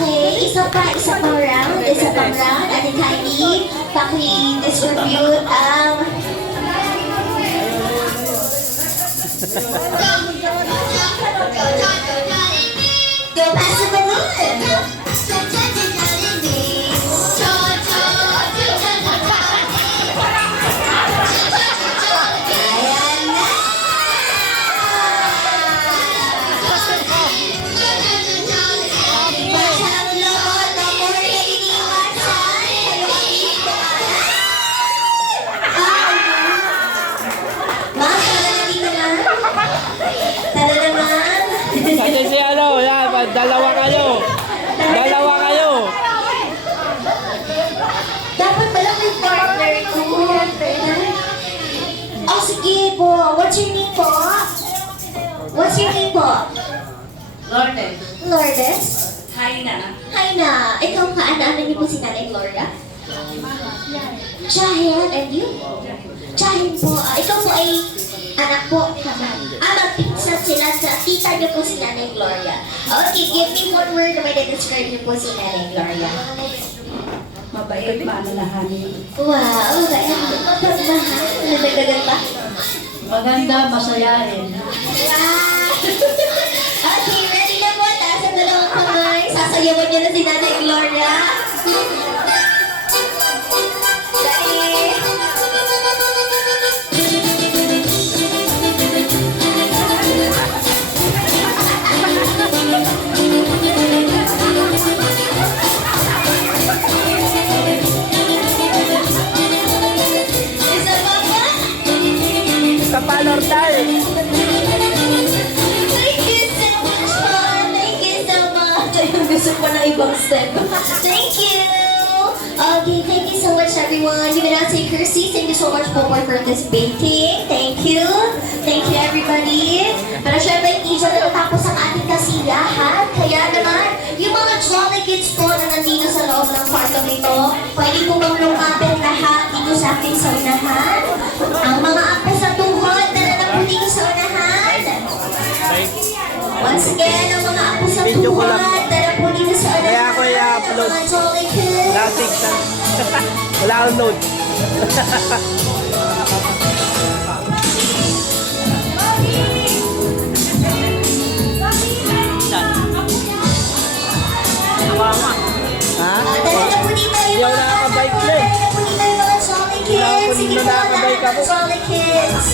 Okay, isa pang round. At kindly, paki-distribute ang... Go pass the balloon! Ayan na! Masang loob na more na iniwasan. Mga dito na. Tara naman. Kasi si ano, yan, dalawa kayo. Dalawa kayo. Dapat pala may partner ko. Oh, sige po. What's your name po? What's your name po? Lourdes. Lourdes? Hi na. Hi na. Ikaw kaanaanan niyo po si Nanay Gloria? Jahen, and you? Jahen po. Ikaw po ay anak po. Magpinsan sila sa tita niyo po si Nanay Gloria. Okay, give me one word na may describe niyo po si Nanay Gloria. Mabait, maalalahanin. Wow, mapagmahal. Nagdagdagan pa? Maganda, masayahin. Wow! Okay, ready na po. Taas ang dalawang kamay. Sasayawan niyo na si Nanay Gloria. Dahil... Isa pa ba? Kapalor tayo. Thank you so much, Mom. Thank you so much. Ayun, gusto ko na ibang step. Thank you. Okay, thank you so much, everyone. Give it out to Kirsty. Thank you so much po for participating. Thank you. Thank you, everybody. Pero syempre, hindi siya natatapos ang ating kasiyahan. Kaya naman, yung mga Jolly Kids po na nandito sa loob ng kwartong ito, pwede po bang lumapit lahat dito sa ating saunahan? Ang mga akta sa tuhod, tara na po dito sa unahan. Once again, ang mga apo sa Video ko lang. tuhod, tara po dito sa unahan. Kaya ako i-upload. Mga Jolly Kids. Lasik na. Wala akong load. Ha? Tara na po dito yung Hindi ako mga nakakabike anak ko. na eh. Tara na po dito yung mga Jolly Wala ako Kids. Sige dito po, lahat nakakabike ng ako. Jolly Kids.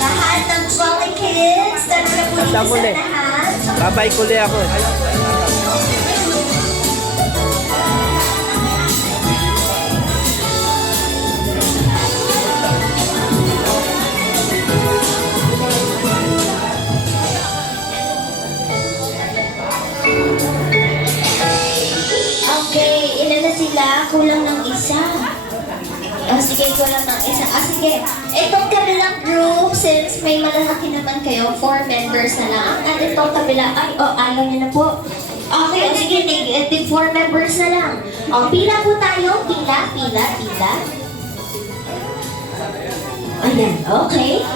Lahat ng Jolly Kids. Tara na po dito Basta sa muli. unahan. Babay ko li ako. Okay, ilan na sila? Kulang ng isa. Sige, kulang ng isa. Sige. Itong kabilang group, since may malalaki naman kayo, 4 members na lang. At itong kabila, ayaw niyo na po. Okay, sige, tig 4 members na lang. Pila po tayo. Pila. Ayan, okay.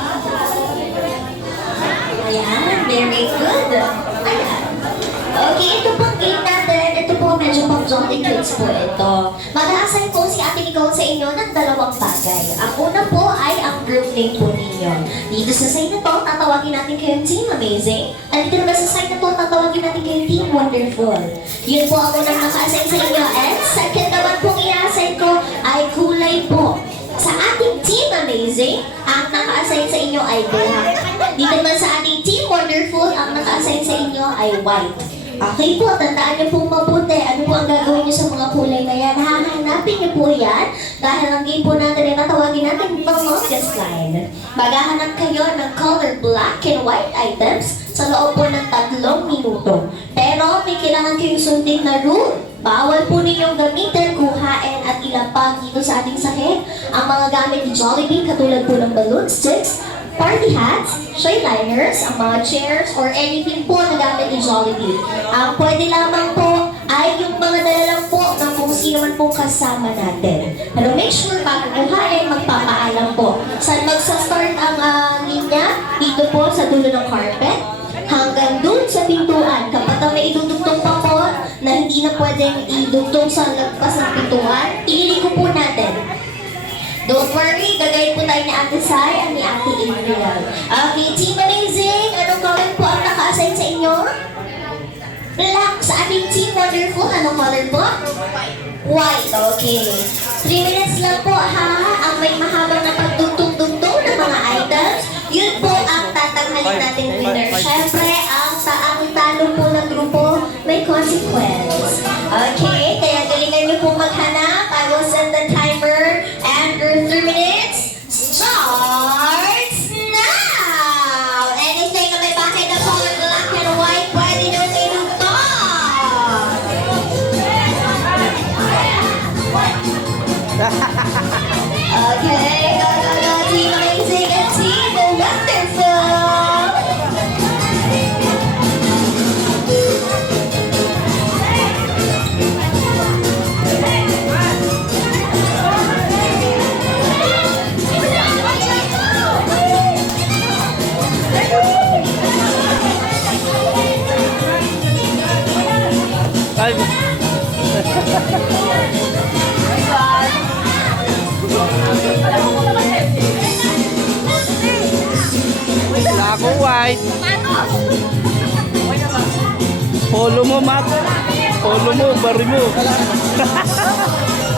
Ayan, very good. Ayan. Okay, ito pong game natin. Ito po medyo pang Jolly Kids po ito. Mag-a-assign po si Ate Nicole sa inyo ng dalawang bagay. Ang una po ay ang group name po ninyo. Dito sa side na to, tatawagin natin kayong Team Amazing. At dito naman sa side na to, tatawagin natin kayong Team Wonderful. Yun po ang unang naka-assign sa inyo. And second naman pong i-assign ko ay kulay po. Sa ating Team Amazing, ang naka-assign sa inyo ay black. Dito naman sa ating Team Wonderful, ang naka-assign sa inyo ay white. Okay po, tandaan niyo po mabuti. Ano po ang gagawin niyo sa mga kulay na yan? Hahanapin niyo po yan dahil ang game po natin ay natawagin natin the longest line. Maghahanap kayo ng color black and white items sa loob po ng 3 minuto. Pero may kailangan kayong sundin na rule. Bawal po ninyong gamitin, kuhain at ilapag dito sa ating sahig ang mga gamit ni Jollibee katulad po ng balloon sticks, party hats, shade liners, ang mga chairs, or anything po na gamit ni Jollibee. Ang pwede lamang po ay yung mga dala lang po ng kung sino man po kasama natin. Pero make sure bago kuhain, magpapaalam po. Saan magsa-start ang linya? Dito po sa dulo ng carpet. Hanggang dun sa pintuan. Kapag may idudugtong pa po na hindi na worry, gagawin po tayo ni Ate Sai at ni Ate Adriel. Okay, Team Amazing, anong color po ang naka-assign sa inyo? Black sa ating Team Wonderful. Anong color po? White. Okay. 3 minutes lang po ha. Ang may mahabang na pagdugtong-dugtong ng mga items, yun po ang tatanghalin natin winner. Siyempre, ang talo po ng grupo may consequence. Okay, kaya galingan niyo po maghanap. I will set the timer and your 3 minutes starts now! Anything na may bakit na color black and white, pwede nyo tinutong! Okay, go, go, go, Team Amazing and Team Wonderful! Ay, wala akong white. Polo mo, Matt. Polo mo, bari mo.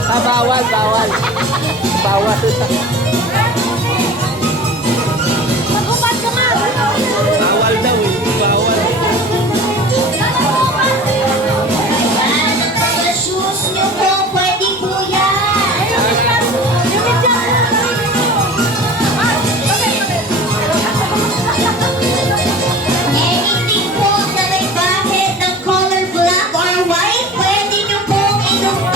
Bawal, bawal. Bawal. Bawal daw eh. Bawal. Ayan, ang mga shoes nyo po, pwede po yan! Anything po na may bakit ng color black or white, pwede nyo pong inugtong!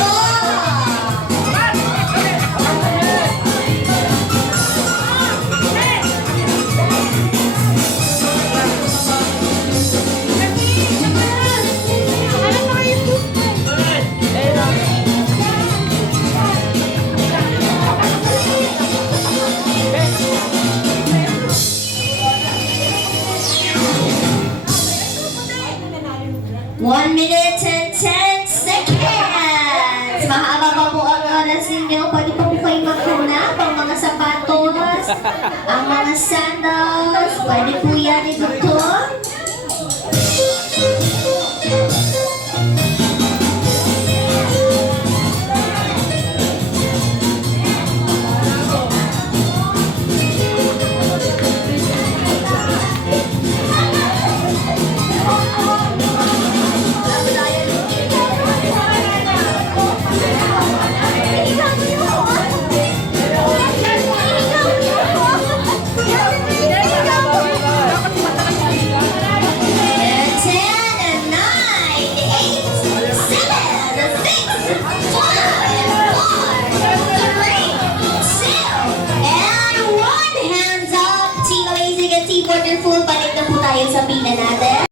One minute and 10 seconds! Mahaba pa po ang oras ninyo. Pwede po kayo maghanap ang mga sapatos, ang mga sandals. Pwede po yan ito